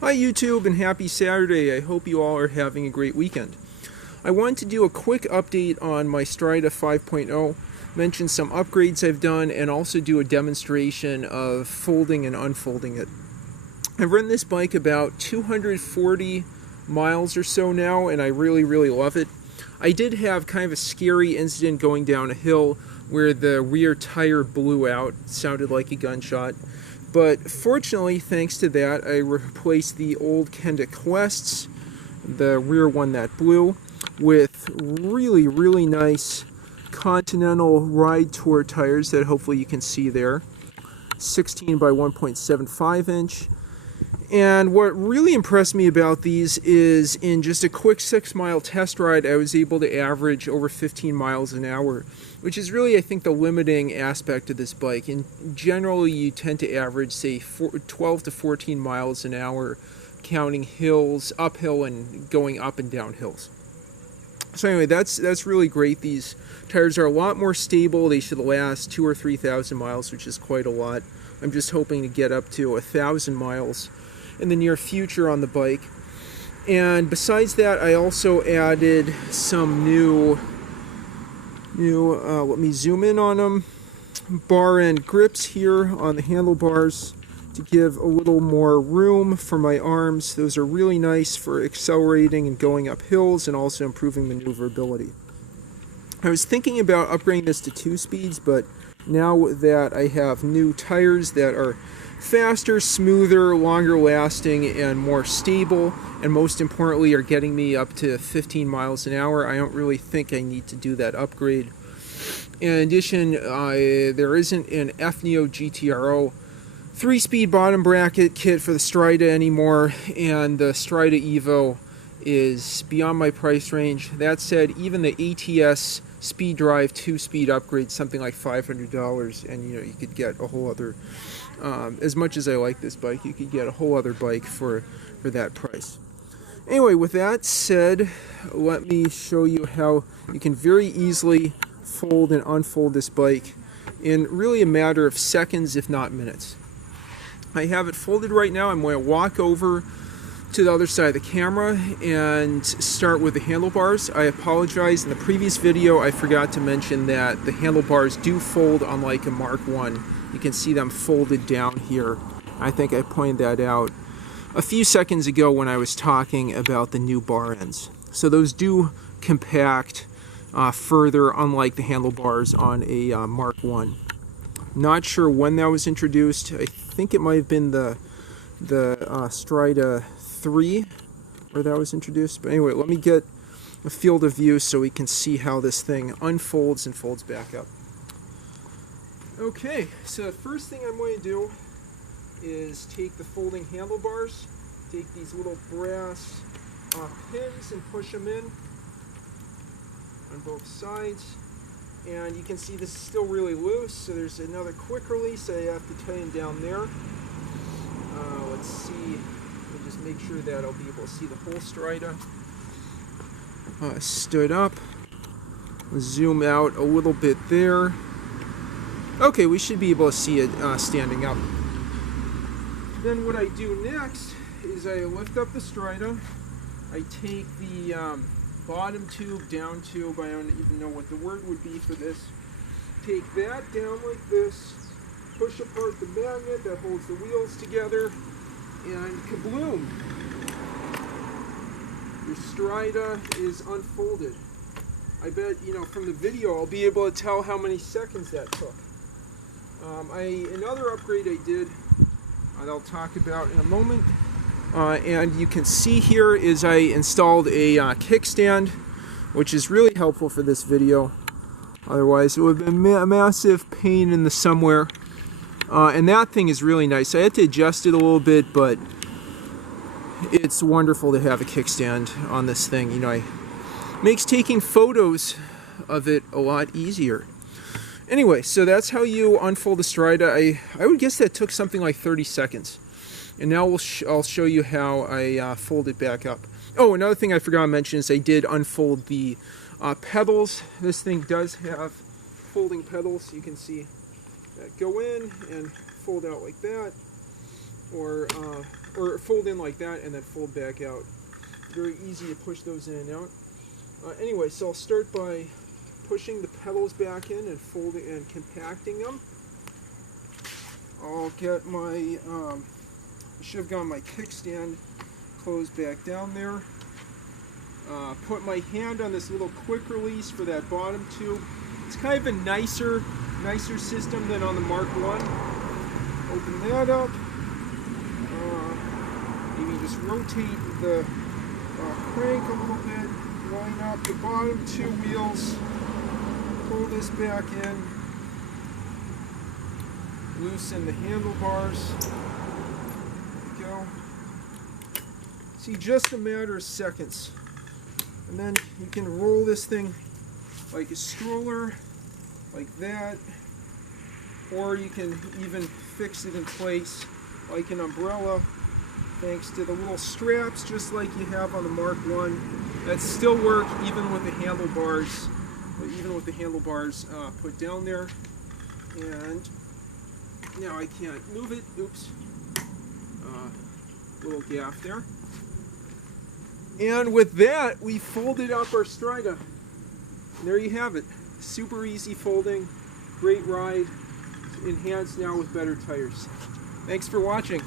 Hi YouTube and happy Saturday. I hope you all are having a great weekend. I wanted to do a quick update on my Strida 5.0, mention some upgrades I've done, and also do a demonstration of folding and unfolding it. I've ridden this bike about 240 miles or so now, and I really love it. I did have kind of a scary incident going down a hill where the rear tire blew out. It sounded like a gunshot. But fortunately, thanks to that, I replaced the old Kenda Quests, the rear one that blew, with really nice Continental Ride Tour tires that hopefully you can see there. 16 by 1.75 inch. And what really impressed me about these is in just a quick 6-mile test ride, I was able to average over 15 miles an hour, which is really, I think, the limiting aspect of this bike. And generally, you tend to average, say, 12 to 14 miles an hour, counting hills, uphill, and going up and down hills. So anyway, that's really great. These tires are a lot more stable. They should last 2,000 or 3,000 miles, which is quite a lot. I'm just hoping to get up to 1,000 miles in the near future on the bike. And besides that, I also added some new let me zoom in on them, bar end grips here on the handlebars to give a little more room for my arms. Those are really nice for accelerating and going up hills and also improving maneuverability. I was thinking about upgrading this to 2 speeds, but now that I have new tires that are faster, smoother, longer lasting, and more stable, and most importantly are getting me up to 15 miles an hour, I don't really think I need to do that upgrade. In addition, there isn't an F-Neo GTRO 3-speed bottom bracket kit for the Strida anymore, and the Strida Evo is beyond my price range. That said, even the ATS Speed Drive 2-speed upgrade, something like $500, and you could get a whole other, as much as I like this bike, you could get a whole other bike for that price. Anyway, with that said, let me show you how you can very easily fold and unfold this bike in really a matter of seconds, if not minutes. I have it folded right now. I'm going to walk over to the other side of the camera and start with the handlebars. I apologize, in the previous video I forgot to mention that the handlebars do fold unlike a Mark 1. You can see them folded down here. I think I pointed that out a few seconds ago when I was talking about the new bar ends. So those do compact further, unlike the handlebars on a Mark 1. Not sure when that was introduced. I think it might have been the Strida 3 where that was introduced. But anyway, let me get a field of view so we can see how this thing unfolds and folds back up. Okay, so the first thing I'm going to do is take the folding handlebars, take these little brass pins and push them in on both sides. And you can see this is still really loose, so there's another quick release I have to tighten down there. Let's see, let me just make sure that I'll be able to see the whole Strida. Stood up. Zoom out a little bit there. Okay, we should be able to see it standing up. Then what I do next is I lift up the Strida. I take the bottom tube, down tube, I don't even know what the word would be for this. Take that down like this, push apart the magnet that holds the wheels together, and kabloom! Your Strida is unfolded. I bet, from the video I'll be able to tell how many seconds that took. Another upgrade I did that I'll talk about in a moment. And you can see here is I installed a kickstand, which is really helpful for this video. Otherwise it would have been a massive pain in the somewhere. And that thing is really nice. I had to adjust it a little bit, but it's wonderful to have a kickstand on this thing. It makes taking photos of it a lot easier. Anyway, so that's how you unfold the Strida. I would guess that took something like 30 seconds. And now I'll show you how I fold it back up. Oh, another thing I forgot to mention is I did unfold the pedals. This thing does have folding pedals. You can see that go in and fold out like that. Or or fold in like that and then fold back out. Very easy to push those in and out. Anyway, so I'll start by pushing the pedals back in and folding and compacting them. I'll get my, I should have gotten my kickstand closed back down there. Put my hand on this little quick release for that bottom tube. It's kind of a nicer system than on the Mark 1. Open that up. Maybe just rotate the crank a little bit. Line up the bottom two wheels. Pull this back in. Loosen the handlebars. There we go. See, just a matter of seconds. And then you can roll this thing like a stroller, like that. Or you can even fix it in place like an umbrella, thanks to the little straps, just like you have on the Mark 1, that still work even with the handlebars, put down there. And now I can't move it. Oops. Little gaff there. And with that, we folded up our Strida. And there you have it. Super easy folding, great ride, enhanced now with better tires. Thanks for watching.